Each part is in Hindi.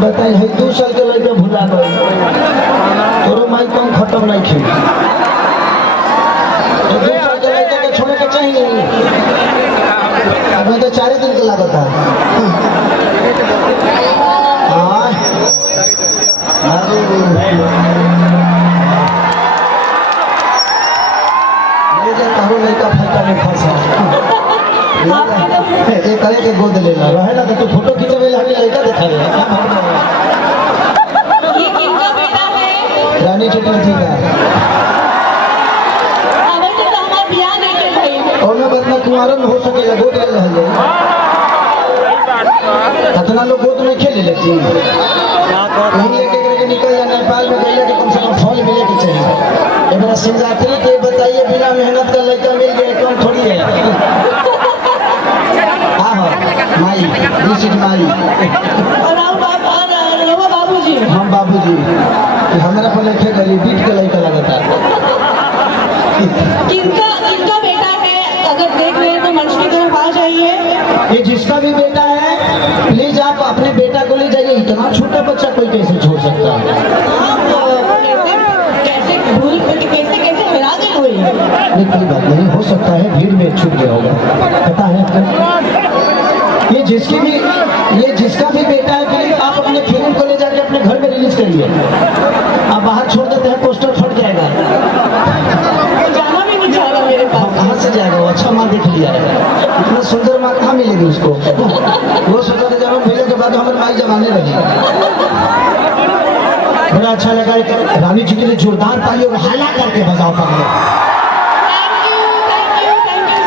बताई है 2 साल के लड़का भुला गई तोरो माई कम खत्म नहीं थी 2 साल के लड़का के छोड़े के चाहिए अब तो 4 दिन के लागत है लड़का फटा नहीं फंसा एक करे के गोद लेना रहे ना तो तू फोटो खींचवे ला लड़का दिखावे ये किसका बेटा है? रानी चटर्जी का अबे तो हमारा बियाह नहीं के भाई और मैं बदला कुंवारन हो सके गोद ले रहे कितना लोग गोद में खेल लेती नहीं लेके करके निकल जाए नेपाल में गए कि कम से कम फल मिले के चाहिए एक बार शिवरात्रि के बताइए बिना मेहनत का लड़का मिल गया कम थोड़ी है माई माई और हम बाबूजी हम बाबूजी हमारा पर लिखे गली बीट के लड़का लगता किनका बेटा है अगर देख रहे हैं तो मंच की तरफ आ जाइए। ये जिसका भी बेटा है प्लीज आप अपने बेटा को ले जाइए इतना छोटा बच्चा कोई कैसे छोड़ सकता है कैसे हरा गए कोई नहीं कोई बात नहीं हो सकता है भीड़ में छूट गया होगा पता है आपको ये जिसका भी बेटा है प्लीज आप अपने फिल्म को ले जाके अपने घर में रिलीज करिए आप बाहर छोड़ देते हैं पोस्टर फट जाएगा जाना भी नहीं चाहेगा मेरे पास कहाँ से जाएगा वो अच्छा माँ देख लिया है इतना सुंदर माँ कहाँ मिलेगी उसको वो सोचा था जब मिलने के बाद हमारे माई जमाने लगी बड़ा अच्छा लगा रानी जी के लिए जोरदार ताली और हाला करके बजाओ पहले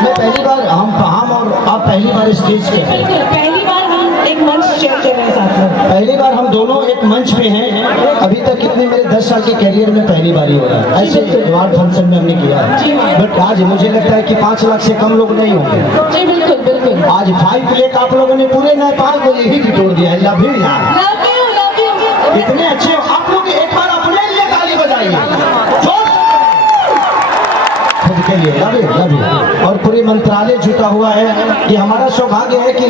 मैं पहली बार हम और आप पहली बार स्टेज पे हैं पहली बार हम एक मंच शेयर कर रहे हैं साथ में पहली बार हम दोनों एक मंच पे हैं अभी तक कितने मेरे 10 साल के कैरियर में पहली बार ही हो रहा है ऐसे द्वार फंक्शन में हमने किया बट आज मुझे लगता है कि 5 लाख से कम लोग नहीं होंगे जी बिल्कुल बिल्कुल आज 5 लाख आप लोगों ने पूरे नेपाल को यही बिटोर दिया है लव यू यार लव यू इतने अच्छे आप लोग एक बार अपने लिए ताली बजाइए खुद के लिए लव यू और पूरी मंत्रालय जुटा हुआ है कि हमारा सौभाग्य है कि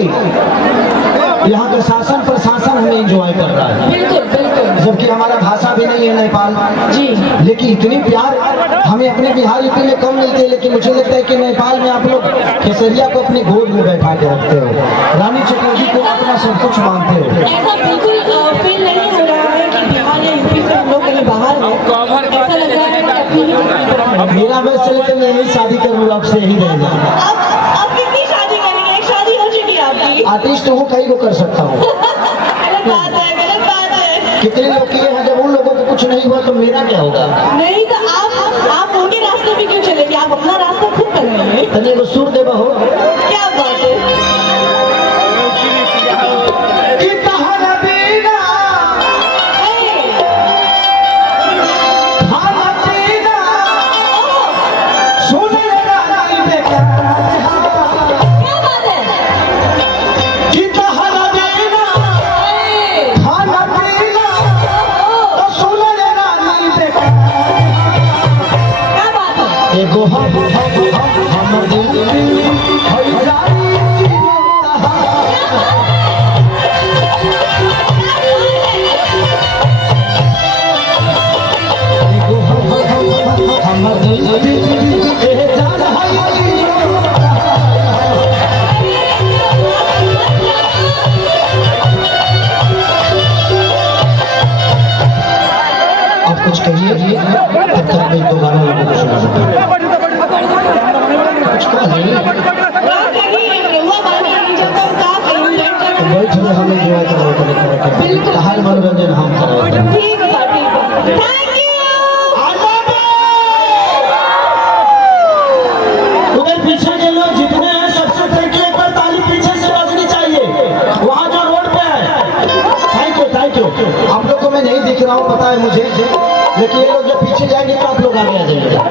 यहाँ का शासन प्रशासन हमें एंजॉय कर रहा है बिल्कुल बिल्कुल जबकि हमारा भाषा भी नहीं है नेपाल जी लेकिन इतनी प्यार हमें अपने बिहार यूपी में कम मिलती है लेकिन मुझे लगता है कि नेपाल में आप लोग केसरिया को अपने गोद में बैठा के रखते हो रानी चटर्जी को अपना सब कुछ मानते हो ऐसा बिल्कुल फील नहीं हो रहा है कि बिहार या यूपी से हम लोग कहीं बाहर हैं ऐसा लग रहा है कि अपनी ही उनकी मेरा बस चले तो मैं यही शादी करूँ आपसे यही रहेगा अब कितनी शादी करेंगे एक शादी हो चुकी है आपकी आर्टिस्ट हूँ कई को कर सकता हूँ गलत बात है कितने लोग किए हैं जब उन लोगों को कुछ नहीं हुआ तो मेरा क्या होगा नहीं तो आप उनके रास्ते में क्यों चलेंगे आप अपना रास्ता खुद बनाइए तने वो सुर देवा हो क्या बात है कुछ कहिए तब तक मैं 2 गाना लोगों को सुना सकता बैठ में हमें जो है हर मनोरंजन हम उधर पीछे के लोग जितने हैं सबसे पहले एक बार ताली पीछे से बजनी चाहिए वहाँ जो रोड पे है थैंक यू आप लोग को मैं नहीं दिख रहा हूँ पता है मुझे लेकिन ये लोग जब पीछे जाएंगे तो आप लोग आगे आ जाएंगे।